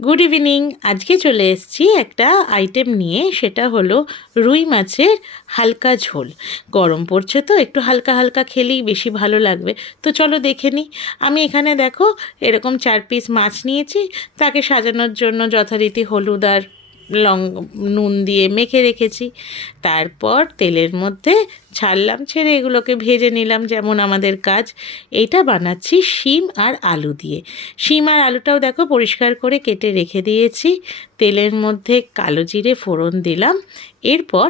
Good evening. আজকে চলে এসেছি একটা আইটেম নিয়ে, সেটা হলো রুই মাছের হালকা ঝোল। গরম পড়ছে তো একটু হালকা হালকা খেলেই বেশি ভালো লাগবে। তো চলো দেখে নিই। আমি এখানে দেখো এরকম 4 পিস মাছ নিয়েছি। তাকে সাজানোর জন্য যথারীতি হলুদ আর নুন দিয়ে মেখে রেখেছি। তারপর তেলের মধ্যে ছাড়লাম, ছেড়ে এগুলোকে ভেজে নিলাম যেমন আমাদের কাজ। এইটা বানাচ্ছি শিম আর আলু দিয়ে। শিম আর আলুটাও দেখো পরিষ্কার করে কেটে রেখে দিয়েছি। তেলের মধ্যে কালো জিরে ফোড়ন দিলাম, এরপর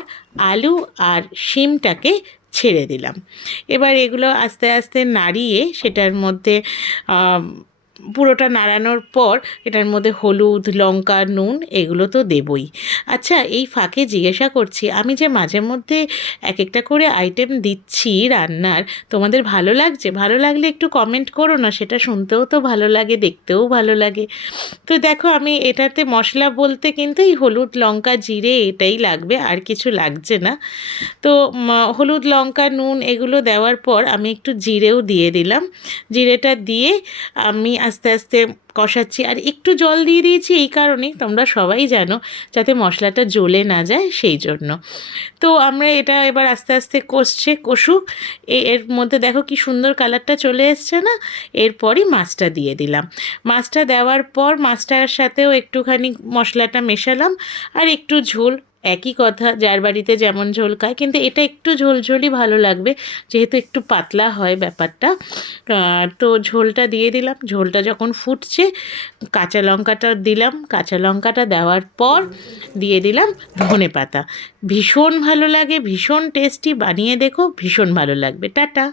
আলু আর শিমটাকে ছেড়ে দিলাম। এবার এগুলো আস্তে আস্তে নাড়িয়ে সেটার মধ্যে পুরোটা নাড়ানোর পর এটার মধ্যে হলুদ, লঙ্কা, নুন এগুলো তো দেবই। আচ্ছা, এই ফাঁকে জিজ্ঞাসা করছি, আমি যে মাঝে মধ্যে এক একটা করে আইটেম দিচ্ছি রান্নার, তোমাদের ভালো লাগছে? ভালো লাগলে একটু কমেন্ট করো না, সেটা শুনতেও তো ভালো লাগে, দেখতেও ভালো লাগে। তো দেখো আমি এটাতে মশলা বলতে কিন্তু এই হলুদ, লঙ্কা, জিরে এটাই লাগবে, আর কিছু লাগছে না। তো হলুদ, লঙ্কা, নুন এগুলো দেওয়ার পর আমি একটু জিরেও দিয়ে দিলাম। জিরেটা দিয়ে আমি আস্তে আস্তে কষাচ্ছি, আর একটু জল দিয়ে দিয়েছি এই কারণেই, তোমরা সবাই জানো, যাতে মশলাটা জ্বলে না যায় সেই জন্য। তো আমরা এটা এবার আস্তে আস্তে কষুক। এর মধ্যে দেখো কি সুন্দর কালারটা চলে এসছে না? এরপরই মাছটা দিয়ে দিলাম। মাছটা দেওয়ার পর মাছটার সাথেও একটুখানি মশলাটা মেশালাম, আর একটু ঝোল। একই কথা, যার বাড়িতে যেমন ঝোল খায়, কিন্তু এটা একটু ঝোলঝোলই ভালো লাগবে, যেহেতু একটু পাতলা হয় ব্যাপারটা। তো ঝোলটা দিয়ে দিলাম। ঝোলটা যখন ফুটছে কাঁচা লঙ্কাটা দিলাম। কাঁচা লঙ্কাটা দেওয়ার পর দিয়ে দিলাম ধনেপাতা। ভীষণ ভালো লাগে, ভীষণ টেস্টি। বানিয়ে দেখো, ভীষণ ভালো লাগবে। টাটা।